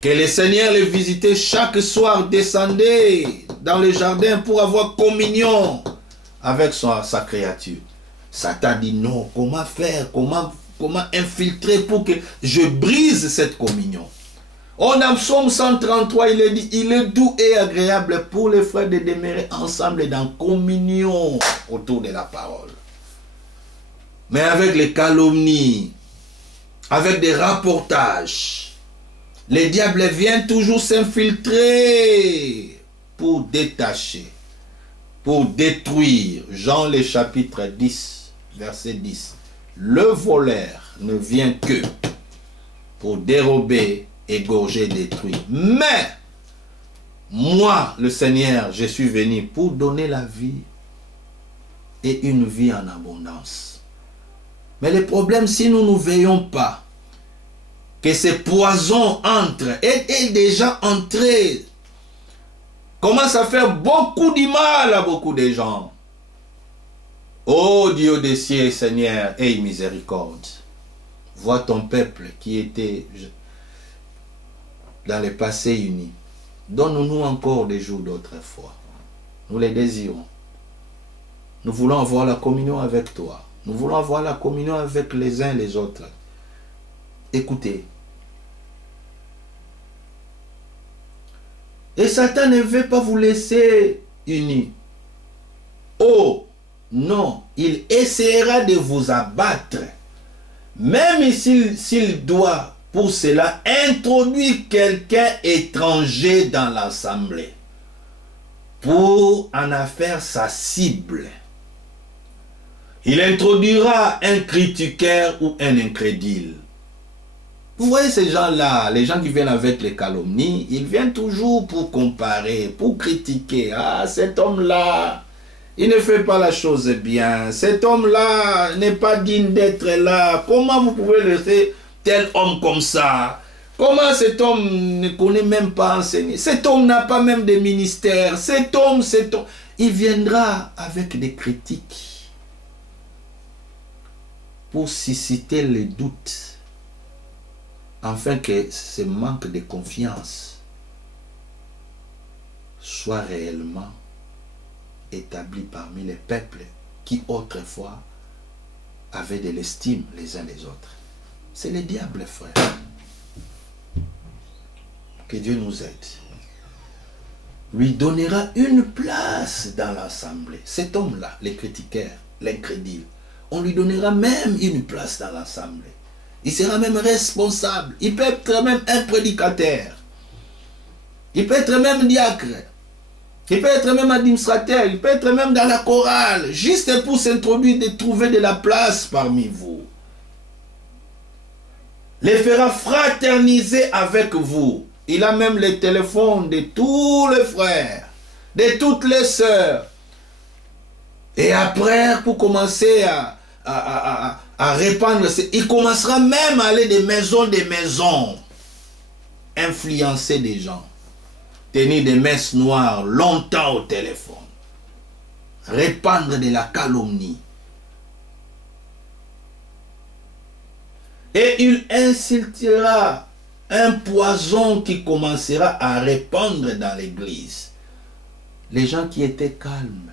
Que le Seigneur les visitait chaque soir, descendait dans le jardin pour avoir communion avec sa créature. Satan dit non, comment faire, comment infiltrer pour que je brise cette communion. Dans Psaume 133, il est dit, il est doux et agréable pour les frères de demeurer ensemble dans communion autour de la parole. Mais avec les calomnies, avec des rapportages, le diable vient toujours s'infiltrer pour détacher, pour détruire. Jean le chapitre 10, verset 10. Le voleur ne vient que pour dérober, égorger, détruire. Mais moi, le Seigneur, je suis venu pour donner la vie et une vie en abondance. Mais le problème, si nous ne veillons pas, que ces poisons entrent, et déjà entrés, commence à faire beaucoup de mal à beaucoup de gens. Ô Dieu des cieux, Seigneur, aie miséricorde. Vois ton peuple qui était dans le passé uni. Donne-nous encore des jours d'autrefois. Nous les désirons. Nous voulons avoir la communion avec toi. Nous voulons avoir la communion avec les uns et les autres. Écoutez. Et Satan ne veut pas vous laisser unis. Oh, non, il essaiera de vous abattre. Même s'il doit pour cela introduire quelqu'un étranger dans l'assemblée. Pour en faire sa cible. Il introduira un critiqueur ou un incrédule. Vous voyez ces gens-là, les gens qui viennent avec les calomnies, ils viennent toujours pour comparer, pour critiquer. Ah, cet homme-là, il ne fait pas la chose bien. Cet homme-là n'est pas digne d'être là. Comment vous pouvez laisser tel homme comme ça? Comment cet homme ne connaît même pas enseigner? Cet homme n'a pas même de ministère. Cet homme, il viendra avec des critiques pour susciter les doutes. Afin que ce manque de confiance soit réellement établi parmi les peuples qui autrefois avaient de l'estime les uns les autres. C'est le diable, frère. Que Dieu nous aide. Lui donnera une place dans l'assemblée. Cet homme-là, les critiqueurs, l'incrédule, on lui donnera même une place dans l'assemblée. Il sera même responsable. Il peut être même un prédicateur. Il peut être même diacre. Il peut être même administrateur. Il peut être même dans la chorale. Juste pour s'introduire, de trouver de la place parmi vous. Les fera fraterniser avec vous. Il a même les téléphones de tous les frères, de toutes les sœurs. Et après, pour commencer à répandre, il commencera même à aller de maison en maison, influencer des gens, tenir des messes noires longtemps au téléphone, répandre de la calomnie. Et il instillera un poison qui commencera à répandre dans l'église. Les gens qui étaient calmes,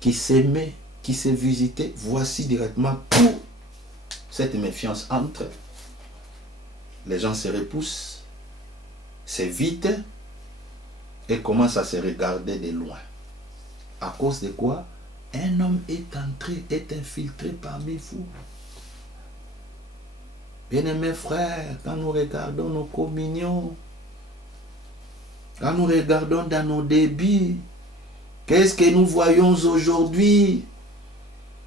qui s'aimaient, qui se visitaient, voici directement tout cette méfiance entre. Les gens se repoussent, s'évitent et commencent à se regarder de loin. À cause de quoi? Un homme est entré, est infiltré parmi vous. Bien-aimés frères, quand nous regardons nos communions, quand nous regardons dans nos débits, qu'est-ce que nous voyons aujourd'hui?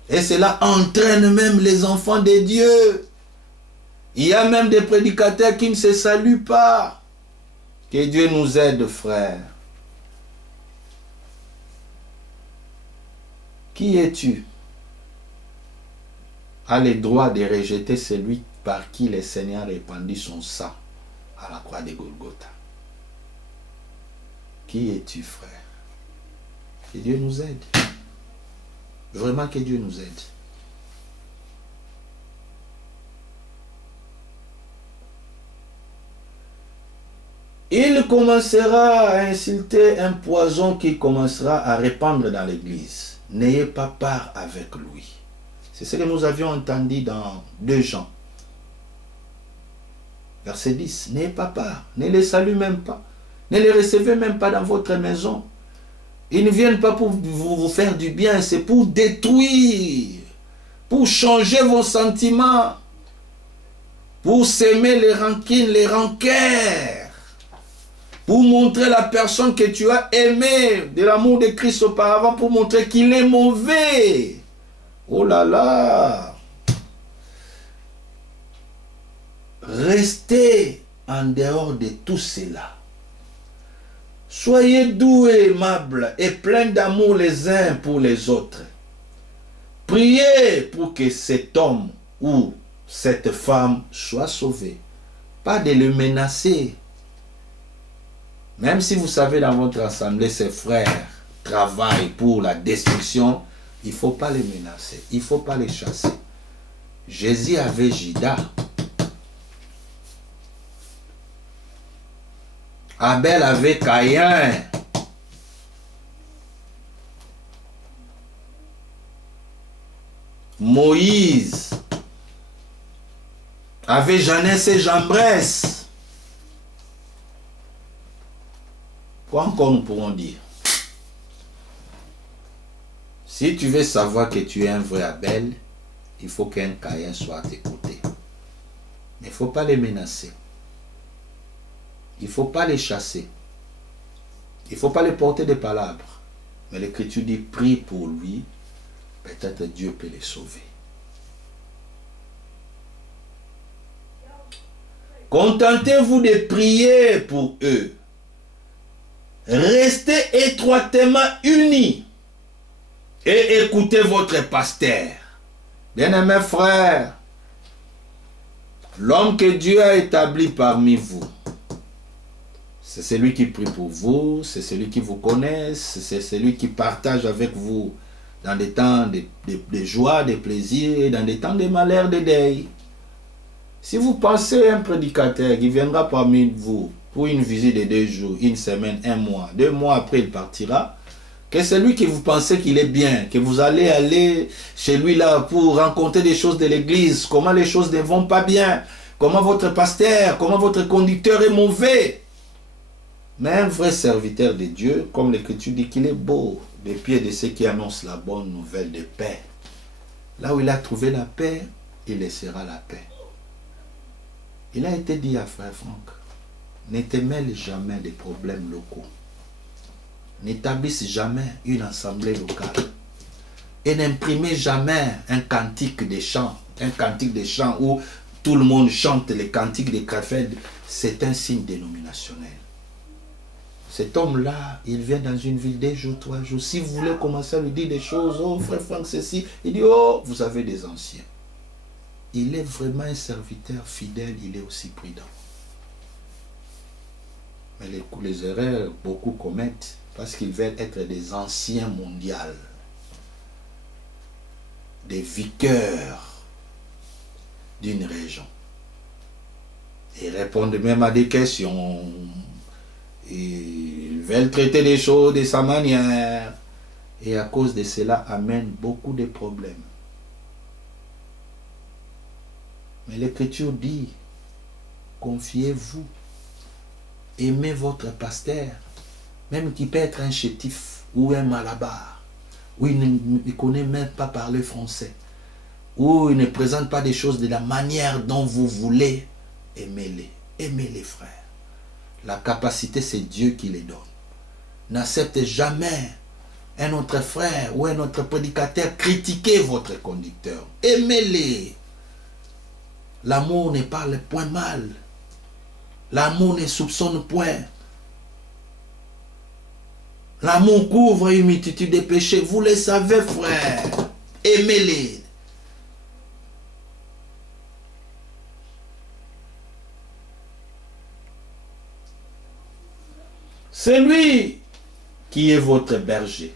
Et cela entraîne même les enfants de Dieu. Il y a même des prédicateurs qui ne se saluent pas. Que Dieu nous aide, frères. Qui es-tu? A le droit de rejeter celui par qui le Seigneur répandit son sang à la croix de Golgotha. Qui es-tu, frère? Que Dieu nous aide. Vraiment que Dieu nous aide. il commencera à insulter un poison qu'il commencera à répandre dans l'église. N'ayez pas part avec lui. C'est ce que nous avions entendu dans 2 Jean. Verset 10. N'ayez pas part. Ne les salue même pas. Ne les recevez même pas dans votre maison. Ils ne viennent pas pour vous faire du bien. C'est pour détruire. Pour changer vos sentiments. Pour s'aimer les rancines, les rancœurs. Pour montrer la personne que tu as aimée de l'amour de Christ auparavant. Pour montrer qu'il est mauvais. Oh là là. Restez en dehors de tout cela. Soyez doux et aimables et pleins d'amour les uns pour les autres. Priez pour que cet homme ou cette femme soit sauvé. Pas de le menacer. Même si vous savez dans votre assemblée, ses frères travaillent pour la destruction, il ne faut pas les menacer. Il ne faut pas les chasser. Jésus avait Judas. Abel avait Caïn. Moïse avait Jeannès et Jambres. Quoi encore nous pourrons dire? Si tu veux savoir que tu es un vrai Abel, il faut qu'un Caïn soit à tes côtés. Mais il ne faut pas les menacer. Il ne faut pas les chasser. Il ne faut pas les porter des palabres. Mais l'Écriture dit, prie pour lui. Peut-être Dieu peut les sauver. Contentez-vous de prier pour eux. Restez étroitement unis. Et écoutez votre pasteur. Bien-aimés frères, l'homme que Dieu a établi parmi vous, c'est celui qui prie pour vous, c'est celui qui vous connaît, c'est celui qui partage avec vous dans des temps de joie, de plaisir, et dans des temps de malheur, de deuil. Si vous pensez à un prédicateur qui viendra parmi vous pour une visite de 2 jours, 1 semaine, 1 mois, 2 mois après il partira, que c'est lui que vous pensez qu'il est bien, que vous allez aller chez lui là pour rencontrer des choses de l'église, comment les choses ne vont pas bien, comment votre pasteur, comment votre conducteur est mauvais. Mais un vrai serviteur de Dieu, comme l'Écriture dit qu'il est beau, des pieds de ceux qui annoncent la bonne nouvelle de paix. Là où il a trouvé la paix, il laissera la paix. Il a été dit à frère Franck, ne te mêle jamais des problèmes locaux. N'établisse jamais une assemblée locale. Et n'imprimez jamais un cantique de chant. Un cantique de chant où tout le monde chante les cantiques des cafés. C'est un signe dénominationnel. Cet homme-là, il vient dans une ville 2 jours, 3 jours. Si vous voulez commencer à lui dire des choses, oh frère Franck, ceci, il dit, oh, vous avez des anciens. Il est vraiment un serviteur fidèle, il est aussi prudent. Mais les erreurs, beaucoup commettent parce qu'ils veulent être des anciens mondiaux, des vicaires d'une région. Ils répondent même à des questions. Ils veulent traiter les choses de sa manière. Et à cause de cela, amène beaucoup de problèmes. Mais l'Écriture dit, confiez-vous, aimez votre pasteur, même qui peut être un chétif ou un malabar, ou il ne connaît même pas parler français, ou il ne présente pas des choses de la manière dont vous voulez, aimez-les, aimez les frères. La capacité, c'est Dieu qui les donne. N'acceptez jamais un autre frère ou un autre prédicateur critiquer votre conducteur. Aimez-les. L'amour ne parle point mal. L'amour ne soupçonne point. L'amour couvre une multitude de péchés. Vous le savez, frère. Aimez-les. C'est lui qui est votre berger.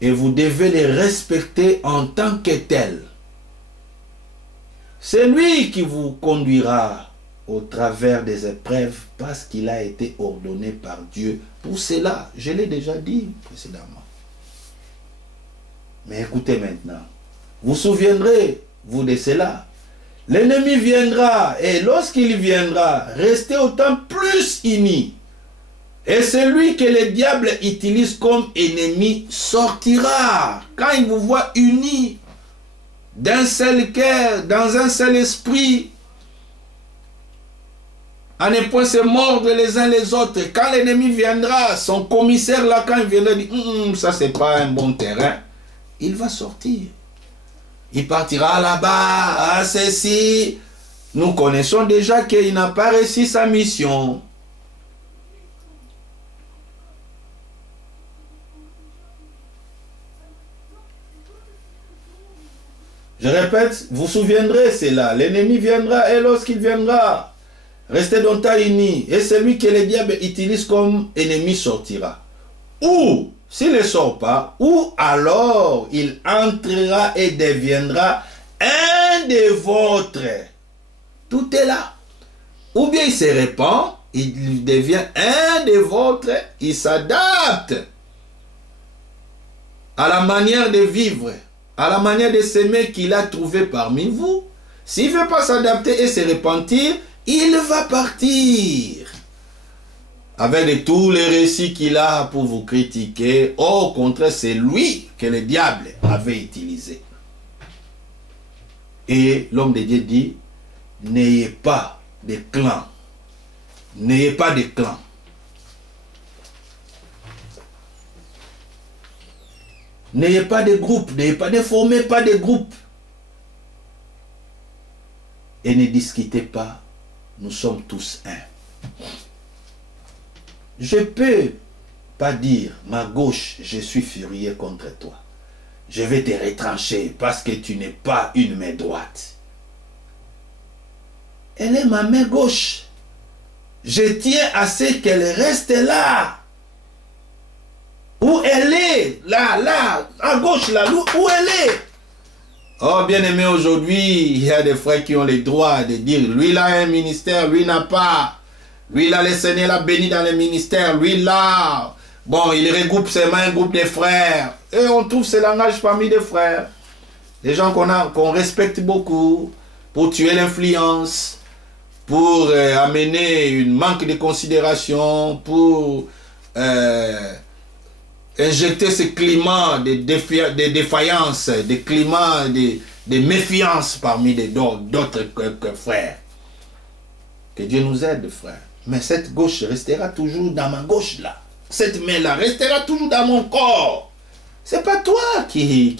Et vous devez les respecter en tant que tel. C'est lui qui vous conduira au travers des épreuves parce qu'il a été ordonné par Dieu pour cela. Je l'ai déjà dit précédemment. Mais écoutez maintenant. Vous souviendrez, vous, de cela. L'ennemi viendra et lorsqu'il viendra, restez autant plus unis. Et celui que le diable utilise comme ennemi sortira. Quand il vous voit unis d'un seul cœur, dans un seul esprit, à ne point se mordre les uns les autres. Quand l'ennemi viendra, son commissaire là, quand il viendra dire ça c'est pas un bon terrain, il va sortir. Il partira là-bas, à ceci. Nous connaissons déjà qu'il n'a pas réussi sa mission. Je répète, vous souviendrez, c'est là. L'ennemi viendra et lorsqu'il viendra, restez donc unis. Et celui que le diable utilise comme ennemi sortira. Ou, s'il ne sort pas, ou alors il entrera et deviendra un des vôtres. Tout est là. Ou bien il se répand, il devient un des vôtres, il s'adapte à la manière de vivre, à la manière de s'aimer qu'il a trouvé parmi vous. S'il ne veut pas s'adapter et se repentir, il va partir. Avec de tous les récits qu'il a pour vous critiquer, au contraire, c'est lui que le diable avait utilisé. Et l'homme de Dieu dit, n'ayez pas de clan. N'ayez pas de clan. N'ayez pas de groupe, ne formez pas de groupe. Et ne discutez pas, nous sommes tous un. Je ne peux pas dire, ma gauche, je suis furieux contre toi. Je vais te retrancher parce que tu n'es pas une main droite. Elle est ma main gauche. Je tiens à ce qu'elle reste là. Où elle est, là, à gauche, là, où elle est. Oh, bien aimé, aujourd'hui, il y a des frères qui ont le droit de dire, lui, il a un ministère, lui, n'a pas. Lui, là, le Seigneur l'a béni dans le ministère. Lui, là, bon, il regroupe seulement un groupe de frères. Et on trouve ce langage parmi des frères. Des gens qu'on respecte beaucoup pour tuer l'influence, pour amener une manque de considération, pour injecter ce climat de défaillance, de climat de méfiance parmi d'autres frères. Que Dieu nous aide, frères. Mais cette gauche restera toujours dans ma gauche là. Cette main-là restera toujours dans mon corps. Ce n'est pas toi qui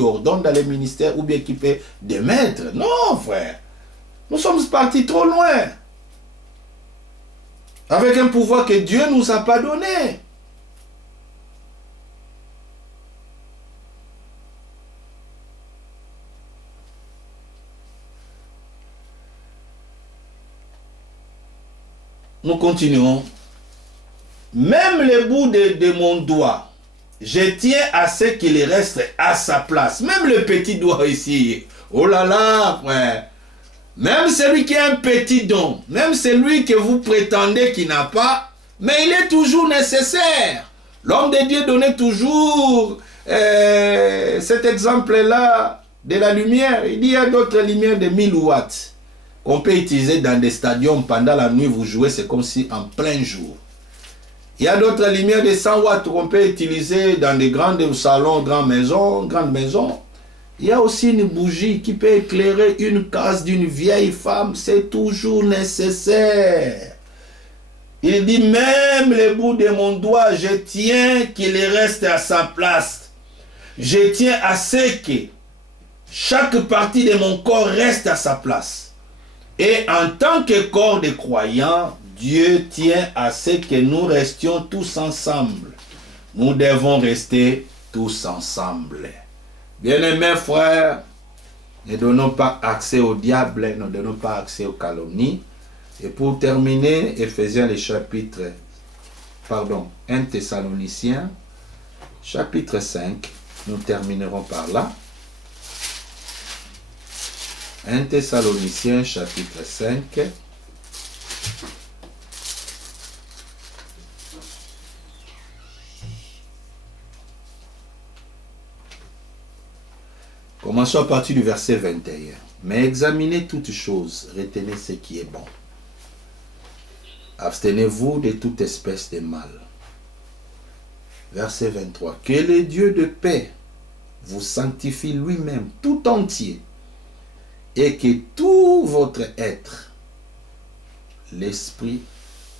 ordonne dans les ministères ou bien qui peut démettre. Non, frère. Nous sommes partis trop loin. Avec un pouvoir que Dieu ne nous a pas donné. Nous continuons. Même le bout de mon doigt, je tiens à ce qu'il reste à sa place. Même le petit doigt ici. Oh là là, frère. Même celui qui a un petit don, même celui que vous prétendez qu'il n'a pas, mais il est toujours nécessaire. L'homme de Dieu donnait toujours cet exemple-là de la lumière. Il y a d'autres lumières de 1000 watts. On peut utiliser dans des stadiums pendant la nuit, vous jouez, c'est comme si en plein jour. Il y a d'autres lumières de 100 watts qu'on peut utiliser dans des grands salons, grandes maisons. Il y a aussi une bougie qui peut éclairer une case d'une vieille femme, c'est toujours nécessaire. Il dit, même le bout de mon doigt, je tiens qu'il reste à sa place. Je tiens à ce que chaque partie de mon corps reste à sa place. Et en tant que corps de croyants, Dieu tient à ce que nous restions tous ensemble. Nous devons rester tous ensemble. Bien-aimés frères, ne donnons pas accès au diable, ne donnons pas accès aux calomnies. Et pour terminer, Éphésiens le chapitre, 1 Thessaloniciens, chapitre 5, nous terminerons par là. 1 Thessaloniciens chapitre 5, Commençons à partir du verset 21. Mais examinez toutes choses, retenez ce qui est bon. Abstenez-vous de toute espèce de mal. Verset 23. Que le Dieu de paix vous sanctifie lui-même tout entier, et que tout votre être, l'esprit,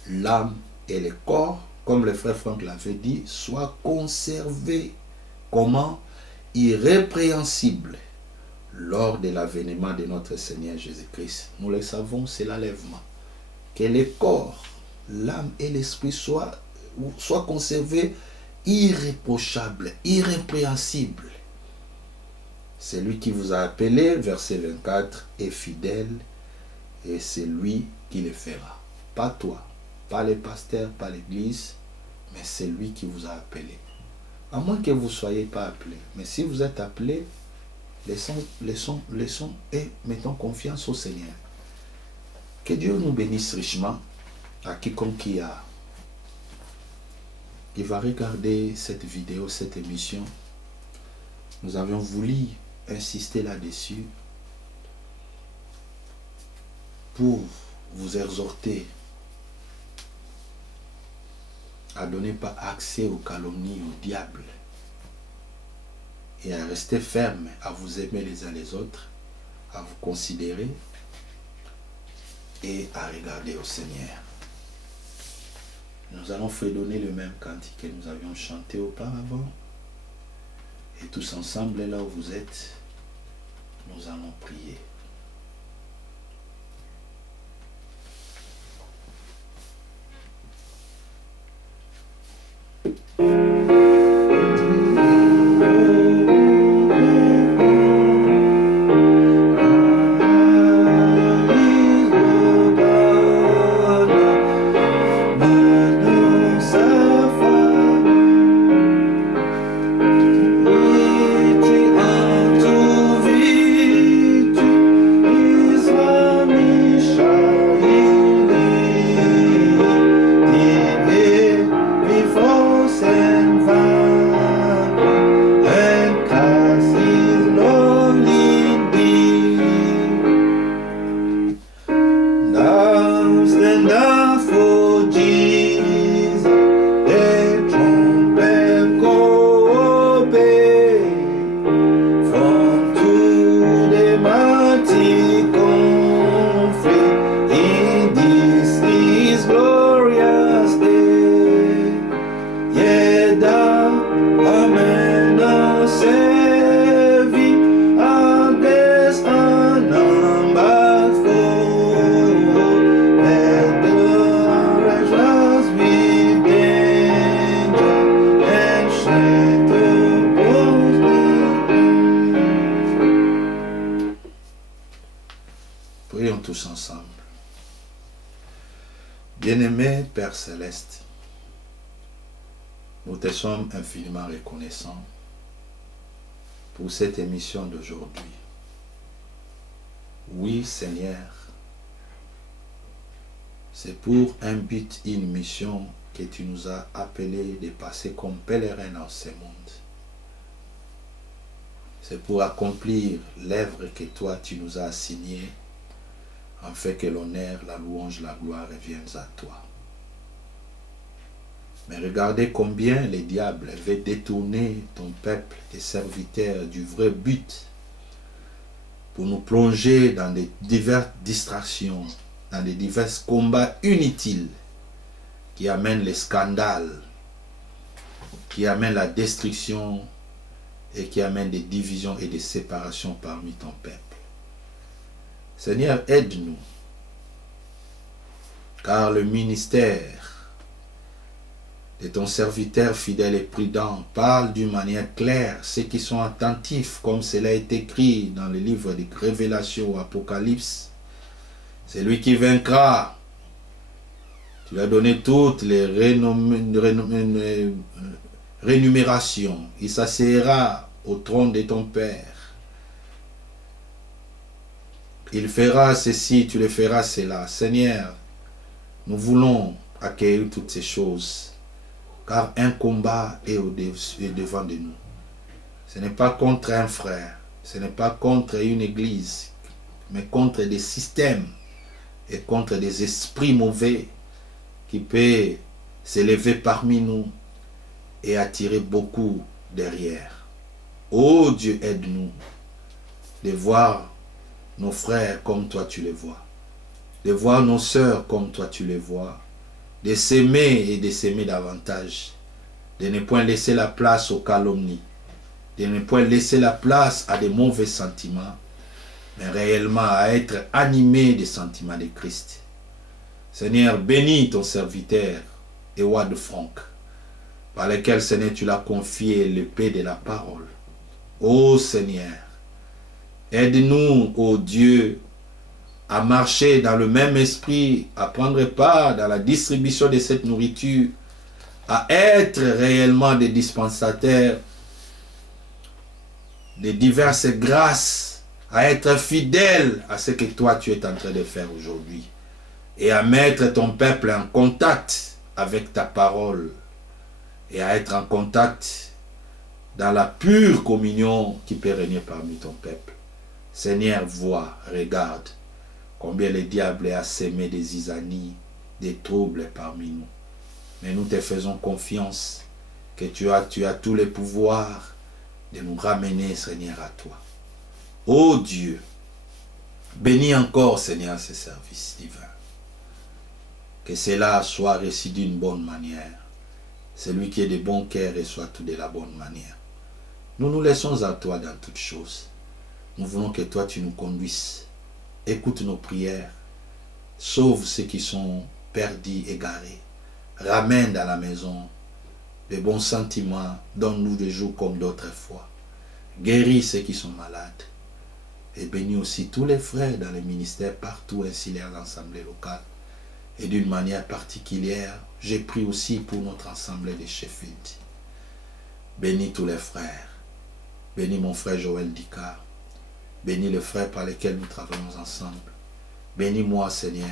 l'âme et le corps, comme le frère Franck l'avait dit, soit conservé. Comment? Irrépréhensible lors de l'avènement de notre Seigneur Jésus-Christ. Nous le savons, c'est l'enlèvement. Que le corps, l'âme et l'esprit soient conservés irréprochables, irrépréhensibles. C'est lui qui vous a appelé, verset 24, est fidèle, et c'est lui qui le fera. Pas toi, pas les pasteurs, pas l'église, mais c'est lui qui vous a appelé. À moins que vous ne soyez pas appelé. Mais si vous êtes appelé, laissons et mettons confiance au Seigneur. Que Dieu nous bénisse richement à quiconque qui va regarder cette vidéo, cette émission. Nous avions voulu insister là-dessus pour vous exhorter à ne donner pas accès aux calomnies, au diable, et à rester ferme, à vous aimer les uns les autres, à vous considérer et à regarder au Seigneur. Nous allons fredonner le même cantique que nous avions chanté auparavant, et tous ensemble, là où vous êtes, nous allons prier. Prions tous ensemble. Bien-aimé Père Céleste, nous te sommes infiniment reconnaissants pour cette émission d'aujourd'hui. Oui, Seigneur, c'est pour un but, une mission que tu nous as appelés de passer comme pèlerins dans ce monde. C'est pour accomplir l'œuvre que toi tu nous as assignée, afin que l'honneur, la louange, la gloire reviennent à toi. Mais regardez combien les diables veulent détourner ton peuple, tes serviteurs, du vrai but, pour nous plonger dans des diverses distractions, dans des divers combats inutiles qui amènent les scandales, qui amènent la destruction et qui amènent des divisions et des séparations parmi ton peuple. Seigneur, aide-nous, car le ministère de ton serviteur fidèle et prudent parle d'une manière claire, ceux qui sont attentifs, comme cela est écrit dans le livre de Révélation ou Apocalypse. C'est lui qui vaincra. Tu lui as donné toutes les rémunérations. Il s'assiera au trône de ton Père. Il fera ceci, tu le feras cela. Seigneur, nous voulons accueillir toutes ces choses, car un combat est devant de nous. Ce n'est pas contre un frère, Ce n'est pas contre une église, mais contre des systèmes et contre des esprits mauvais qui peuvent s'élever parmi nous et attirer beaucoup derrière. Oh Dieu, aide-nous de voir nos frères comme toi tu les vois, de voir nos sœurs comme toi tu les vois, de s'aimer et de s'aimer davantage, de ne point laisser la place aux calomnies, de ne point laisser la place à des mauvais sentiments, mais réellement à être animé des sentiments de Christ. Seigneur, bénis ton serviteur, Ewad Franck, par lequel, Seigneur, tu l'as confié l'épée de la parole. Ô Seigneur, aide-nous, ô Dieu, à marcher dans le même esprit, à prendre part dans la distribution de cette nourriture, à être réellement des dispensateurs de diverses grâces, à être fidèles à ce que toi tu es en train de faire aujourd'hui et à mettre ton peuple en contact avec ta parole et à être en contact dans la pure communion qui peut régner parmi ton peuple. Seigneur, vois, regarde combien le diable a sémé des zizanies, des troubles parmi nous. Mais nous te faisons confiance que tu as tous les pouvoirs de nous ramener, Seigneur, à toi. Ô Dieu, bénis encore, Seigneur, ce service divin. Que cela soit reçu d'une bonne manière. Celui qui est de bon cœur reçoit tout de la bonne manière. Nous nous laissons à toi dans toutes choses. Nous voulons que toi tu nous conduises. Écoute nos prières. Sauve ceux qui sont perdus, égarés. Ramène dans la maison de bons sentiments. Donne-nous des jours comme d'autres fois. Guéris ceux qui sont malades. Et bénis aussi tous les frères dans les ministères partout ainsi les assemblées locales. Et d'une manière particulière, j'ai prié aussi pour notre assemblée de Sheffield. Bénis tous les frères. Bénis mon frère Joël Dicard. Bénis les frères par lesquels nous travaillons ensemble. Bénis-moi, Seigneur,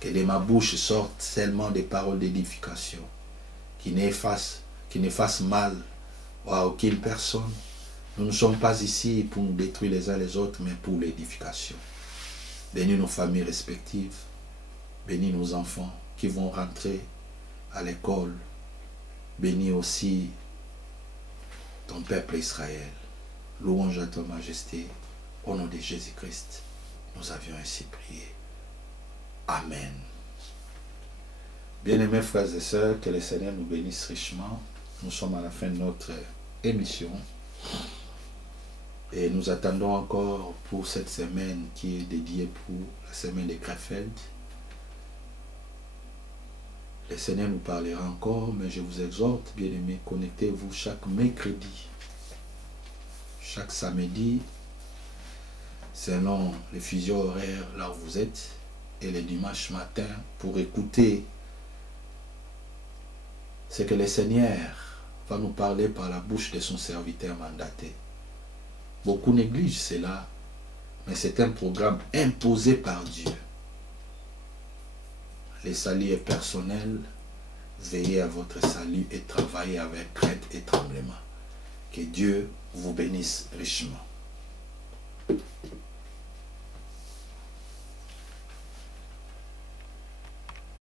que de ma bouche sortent seulement des paroles d'édification, qui ne fassent mal à aucune personne. Nous ne sommes pas ici pour nous détruire les uns les autres, mais pour l'édification. Bénis nos familles respectives. Bénis nos enfants qui vont rentrer à l'école. Bénis aussi ton peuple Israël. Louange à ta majesté. Au nom de Jésus-Christ, nous avions ainsi prié. Amen. Bien-aimés frères et sœurs, que le Seigneur nous bénisse richement. Nous sommes à la fin de notre émission. Et nous attendons encore pour cette semaine qui est dédiée pour la semaine de Krefeld. Le Seigneur nous parlera encore, mais je vous exhorte, bien-aimés, connectez-vous chaque mercredi, chaque samedi, selon les fuseaux horaires là où vous êtes, et le dimanche matin, pour écouter ce que le Seigneur va nous parler par la bouche de son serviteur mandaté. Beaucoup négligent cela, mais c'est un programme imposé par Dieu. Le salut est personnel. Veillez à votre salut et travaillez avec crainte et tremblement. Que Dieu vous bénisse richement.